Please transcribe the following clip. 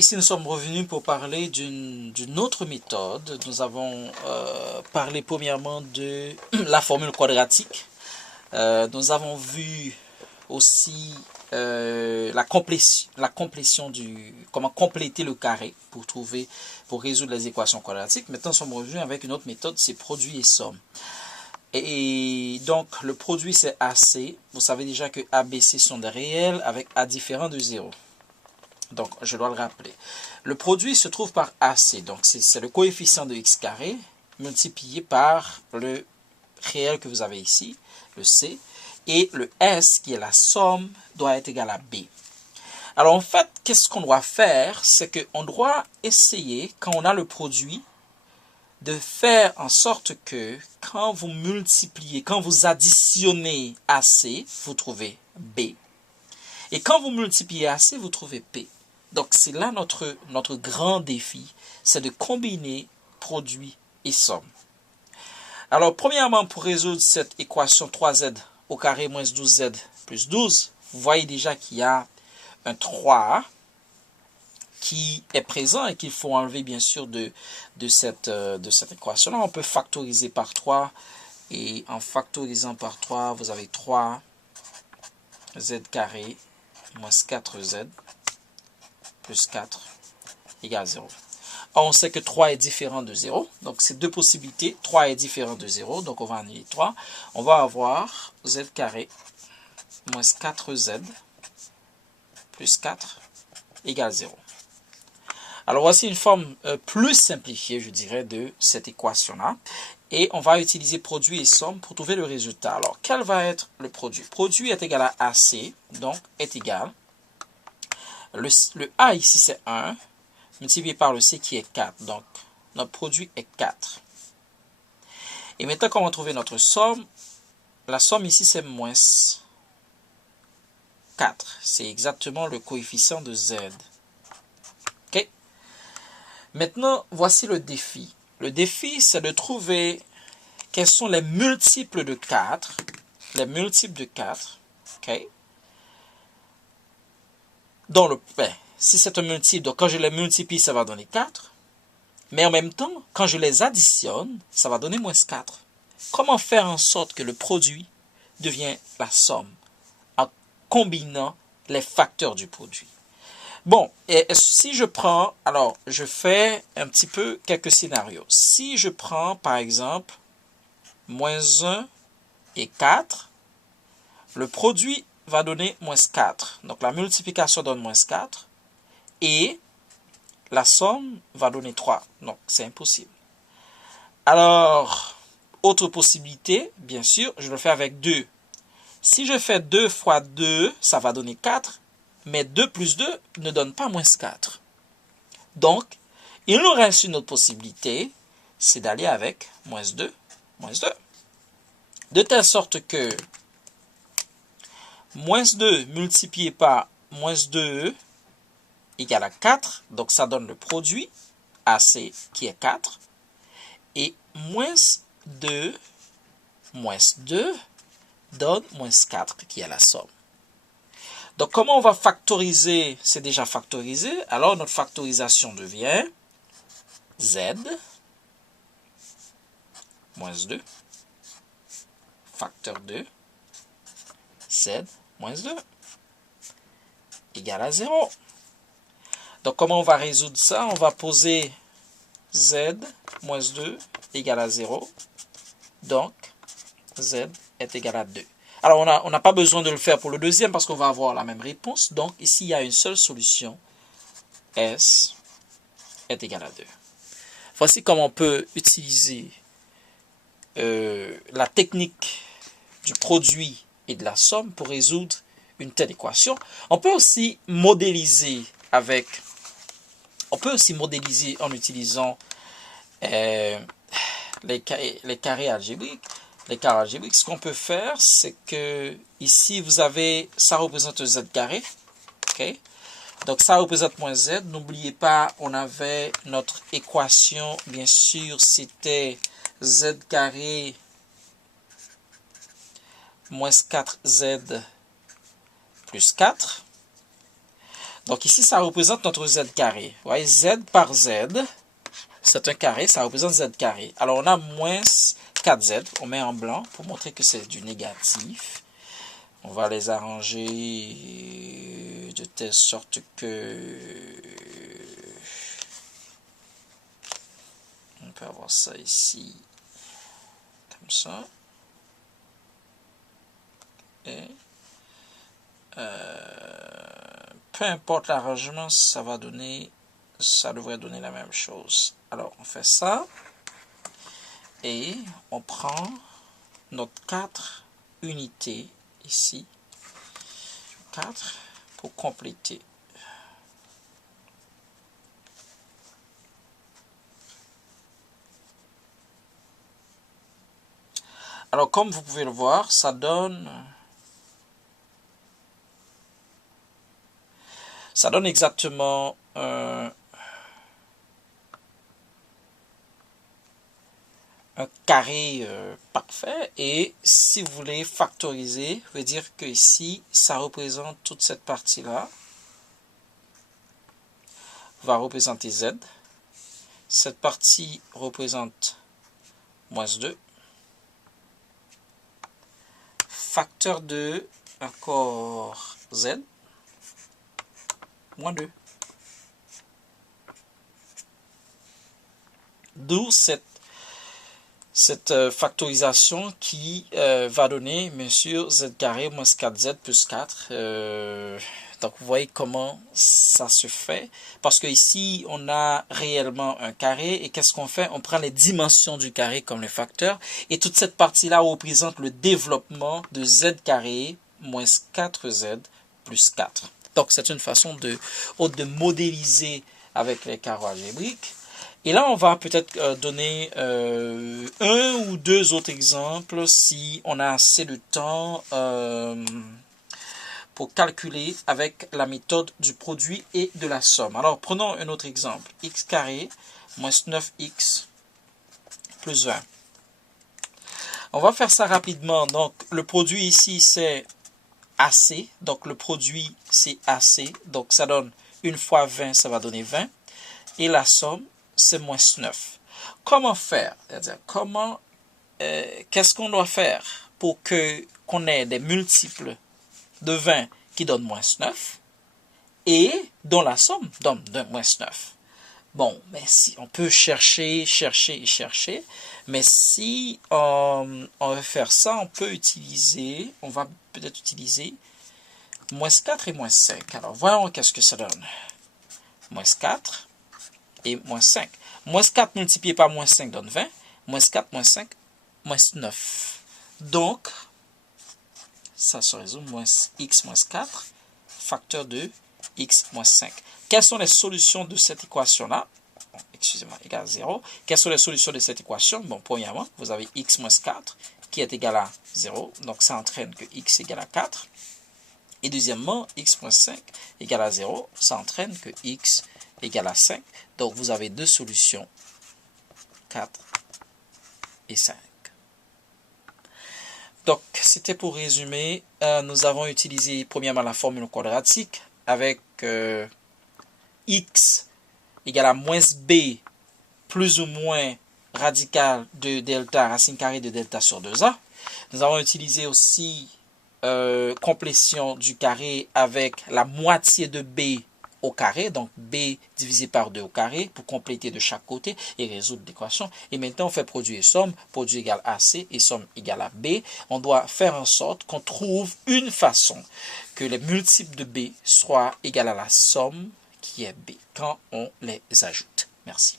Ici, nous sommes revenus pour parler d'une autre méthode. Nous avons parlé premièrement de la formule quadratique. Nous avons vu aussi la complétion comment compléter le carré pour résoudre les équations quadratiques. Maintenant, nous sommes revenus avec une autre méthode, c'est produit et somme. Et donc, le produit, c'est AC. Vous savez déjà que ABC sont des réels avec A différent de 0. Donc, je dois le rappeler. Le produit se trouve par AC. Donc, c'est le coefficient de x carré multiplié par le réel que vous avez ici, le C. Et le S, qui est la somme, doit être égal à B. Alors, en fait, qu'est-ce qu'on doit faire? C'est qu'on doit essayer, quand on a le produit, de faire en sorte que quand vous multipliez, quand vous additionnez AC, vous trouvez B. Et quand vous multipliez AC, vous trouvez P. Donc, c'est là notre grand défi, c'est de combiner produit et somme. Alors, premièrement, pour résoudre cette équation 3z au carré moins 12z plus 12, vous voyez déjà qu'il y a un 3 qui est présent et qu'il faut enlever, bien sûr, de cette équation-là. On peut factoriser par 3, et en factorisant par 3, vous avez 3z carré moins 4z plus 4 égale 0. Or, on sait que 3 est différent de 0. Donc, c'est deux possibilités. 3 est différent de 0. Donc, on va annuler 3. On va avoir z carré moins 4z plus 4 égale 0. Alors, voici une forme plus simplifiée, je dirais, de cette équation-là. Et on va utiliser produit et somme pour trouver le résultat. Alors, quel va être le produit? Produit est égal à AC, donc est égal. Le A ici, c'est 1, multiplié par le C qui est 4. Donc, notre produit est 4. Et maintenant qu'on va trouver notre somme, la somme ici, c'est moins 4. C'est exactement le coefficient de Z. OK? Maintenant, voici le défi. Le défi, c'est de trouver quels sont les multiples de 4. Les multiples de 4. OK? Si c'est un multiple, donc quand je les multiplie, ça va donner 4. Mais en même temps, quand je les additionne, ça va donner moins 4. Comment faire en sorte que le produit devient la somme en combinant les facteurs du produit? Bon, et si je prends, alors je fais un petit peu quelques scénarios. Si je prends par exemple moins 1 et 4, le produit va donner moins 4. Donc la multiplication donne moins 4 et la somme va donner 3. Donc c'est impossible. Alors, autre possibilité, bien sûr, je le fais avec 2. Si je fais 2 fois 2, ça va donner 4. Mais 2 plus 2 ne donne pas moins 4. Donc, il nous reste une autre possibilité, c'est d'aller avec moins 2, moins 2. De telle sorte que moins 2 multiplié par moins 2 égale à 4. Donc, ça donne le produit AC qui est 4. Et moins 2 donne moins 4 qui est la somme. Donc, comment on va factoriser? C'est déjà factorisé. Alors, notre factorisation devient Z moins 2 facteur 2 Z moins 2 égale à 0. Donc, comment on va résoudre ça? On va poser Z moins 2 égale à 0. Donc, Z est égal à 2. Alors, on n'a pas besoin de le faire pour le deuxième parce qu'on va avoir la même réponse. Donc, ici, il y a une seule solution. S est égal à 2. Voici comment on peut utiliser la technique du produit et de la somme pour résoudre une telle équation. On peut aussi modéliser en utilisant les carrés algébriques. Les carrés algébriques, ce qu'on peut faire, c'est que ici, vous avez, ça représente Z carré. OK? Donc, ça représente moins Z. N'oubliez pas, on avait notre équation, bien sûr, c'était Z carré moins 4Z plus 4. Donc ici, ça représente notre z carré. Vous voyez, z par z, c'est un carré, ça représente z carré. Alors on a moins 4z, on met en blanc pour montrer que c'est du négatif. On va les arranger de telle sorte que on peut avoir ça ici, comme ça. Et peu importe l'arrangement, ça devrait donner la même chose. Alors on fait ça et on prend notre 4 unités ici, 4 pour compléter. Alors comme vous pouvez le voir, ça donne exactement un carré parfait. Et si vous voulez factoriser, veut dire que ici, ça représente toute cette partie-là. Va représenter z. Cette partie représente moins 2. Facteur de encore z. Moins 2. D'où cette factorisation qui va donner, bien sûr, z carré moins 4z plus 4. Donc, vous voyez comment ça se fait. Parce que ici, on a réellement un carré. Et qu'est-ce qu'on fait? On prend les dimensions du carré comme les facteurs. Et toute cette partie-là représente le développement de z carré moins 4z plus 4. Donc, c'est une façon de modéliser avec les carreaux algébriques. Et là, on va peut-être donner un ou deux autres exemples si on a assez de temps pour calculer avec la méthode du produit et de la somme. Alors, prenons un autre exemple. X carré moins 9x plus 20. On va faire ça rapidement. Donc, le produit ici, c'est AC. Donc, le produit, c'est AC. Donc, ça donne 1 fois 20, ça va donner 20. Et la somme, c'est moins 9. Comment faire? C'est-à-dire, qu'est-ce qu'on doit faire pour qu'on ait des multiples de 20 qui donnent moins 9 et dont la somme donne moins 9? Bon, mais si on peut chercher, mais si on veut faire ça, on va peut-être utiliser moins 4 et moins 5. Alors, voyons qu'est-ce que ça donne. Moins 4 et moins 5. Moins 4 multiplié par moins 5 donne 20. Moins 4, moins 5, moins 9. Donc, ça se résume moins x moins 4, facteur de x moins 5. Quelles sont les solutions de cette équation-là? Bon, excusez-moi, égale 0. Quelles sont les solutions de cette équation? Bon, premièrement, vous avez x moins 4 qui est égal à 0. Donc, ça entraîne que x égale à 4. Et deuxièmement, x moins 5 égale à 0. Ça entraîne que x égale à 5. Donc, vous avez deux solutions, 4 et 5. Donc, c'était pour résumer. Nous avons utilisé premièrement la formule quadratique avec x égale à moins b plus ou moins radical de delta, racine carrée de delta sur 2a. Nous avons utilisé aussi complétion du carré avec la moitié de b au carré, donc b divisé par 2 au carré, pour compléter de chaque côté et résoudre l'équation. Et maintenant, on fait produit et somme. Produit égale AC et somme égale à B. On doit faire en sorte qu'on trouve une façon que les multiples de B soient égales à la somme qui est B quand on les ajoute. Merci.